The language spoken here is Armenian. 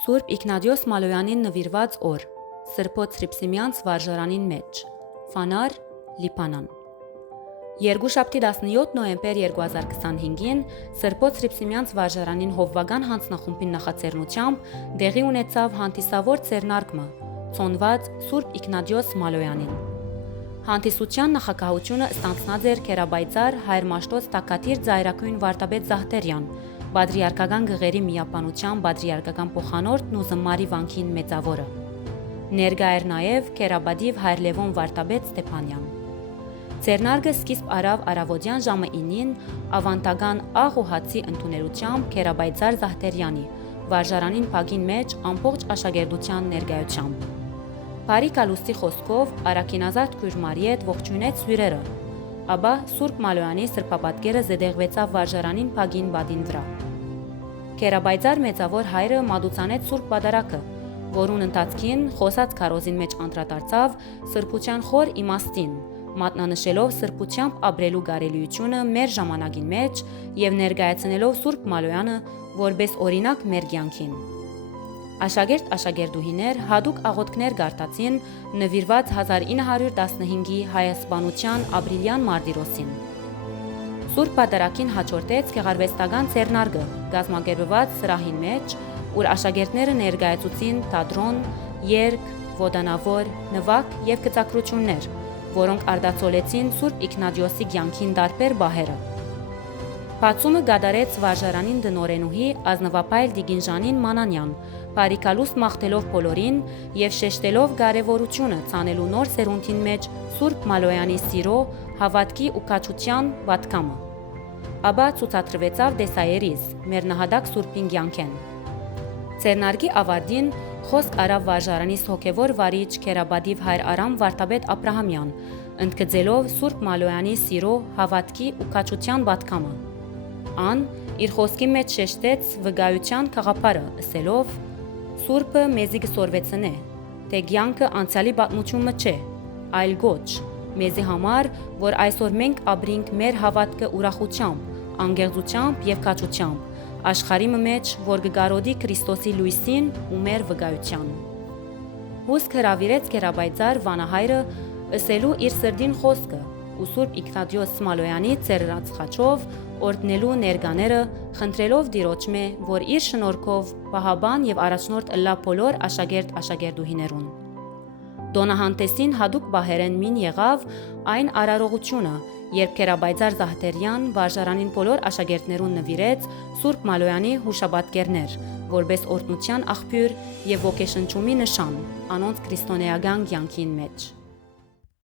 Սուրբ Իգնատիոս Մալոյանին նվիրված օր, Սրբոց Հռիփսիմյանց վարժարանին մեջ, Ֆանար, Լիբանան։ Երկուշաբթի 17 նոյեմբեր 2025-ին Սրբոց Հռիփսիմյանց վարժարանին հովվական հանձնախումբին նախաձեռնությամբ դեղի ունեցավ հանդիսավոր ձեռնարկը, ցոնված Սուրբ Իգնատիոս Մալոյանին։ Հանդիսության նախագահությունը ստանձնած էր Քերաբայծար Հայր Մաշտոց Տակատիր Ձայրակույն Վարդապետ Զահտերյան, Պատրիարքական գղերի միապանության պատրիարքական փոխանորդն ու զմարի վանքին մեծավորը։ Ներկա էր նաև Քերաբադիվ Հայր Լևոն Վարդապետ Ստեփանյան։ Ձեռնարկը սկիզբ արավ առավոտյան ժամը 9-ին ավանդական աղ ու հացի ընդուներությամբ Քերաբայծար Զահտերյանի վարժարանին փագին մեջ ամբողջ աշակերտության ներկայությամբ։ Բարի կալուստի խոսքով Արաքինազարդ Քույր Մարիետ ողջունեց հյուրերը, ապա Սուրբ Մալոյանի սրբապատկերը զետեղվեցավ վարժարանին փագին բադին վրա։ Քերաբայծար մեծավոր հայրը մատուցանեց Սուրբ Պատարագը, որուն ընթացքին խոսած քարոզին մեջ անդրադարձավ սրբության խոր իմաստին, մատնանշելով սրբությամբ ապրելու կարելիությունը մեր ժամանակին մեջ եւ ներկայացնելով Սուրբ Մալոյանը որպես օրինակ մեր կյանքին։ Աշակերտ-աշակերտուհիներ հատուկ աղոթքներ գարտացին նվիրված 1915-ի հայասպանության ապրիլյան մարտիրոսին։ Սուրբ Պատարագին հաջորդեց գեղարվեստական ձեռնարկը, կազմակերպված սրահին մեջ, ուր աշակերտները ներկայացուցին թատրոն, երգ, ոտանավոր, նվագ եւ գծագրություններ, որոնք արտացոլեցին Սուրբ Իգնատիոսի կյանքին տարբեր բահերը։ Բացումը կատարեց վարժարանին տնօրենուհի Ազնվապայլ Տիգին Մանանյան, բարիկալուստ մաղթելով բոլորին եւ շեշտելով կարեւորությունը ցանելու նոր սերունդին մեջ Սուրբ Մալոյանի սիրո, հավատքի ու քաջության պատգամը։ Ապա ցուցադրվեցավ դեսայերիս մեր նահատակ Սուրբին կյանքեն։ Ձեռնարկի ավարտին խոսք արավ վարժարանի հոգևոր վարիչ Քերաբադիվ Հայր Արամ Վարդապետ Աբրահամյան, ընդգծելով Սուրբ Մալոյանի սիրո, հավատքի ու քաջության պատգամը։ Ան իր խոսքի մեջ շեշտեց վկայության գաղափարը, ասելով. Սուրբը մեզի կսորվեցնե, թե կյանքը անցյալի պատմությունը չէ, այլ գոչ, մեզի համար, որ այսօր մենք ապրենք մեր հավատքը ուրախությամբ, անկեղծությամբ եւ քաջությամբ, աշխարհի մեջ, որ կգարոդի Քրիստոսի լույսին ու մեր վկայության։ Հուսք հրավիրեց Քերաբայծար վանահայրը ասելու իր սրդին խոսքը ու Սուրբ Իգնատիոս Մալոյանի ծերրած խաչով օրդնելու ներկաները, խնդրելով Տիրոջմե, որ իր շնորհքով պահաբան եւ առաջնորդ ըլլա բոլոր աշակերտ-աշակերտուհիներուն։ Դոնահանտեսին հadouk բահերեն մին եղավ այն արարողությունը, երբ Քերաբայծար Զահտերյան վարժարանին բոլոր աշակերտներուն նվիրեց Սուրբ Մալոյանի հուշապատկերներ, որպես օրհնության աղբյուր եւ ոգեշնչումի նշան անոնց քրիստոնեական կյանքին մեջ։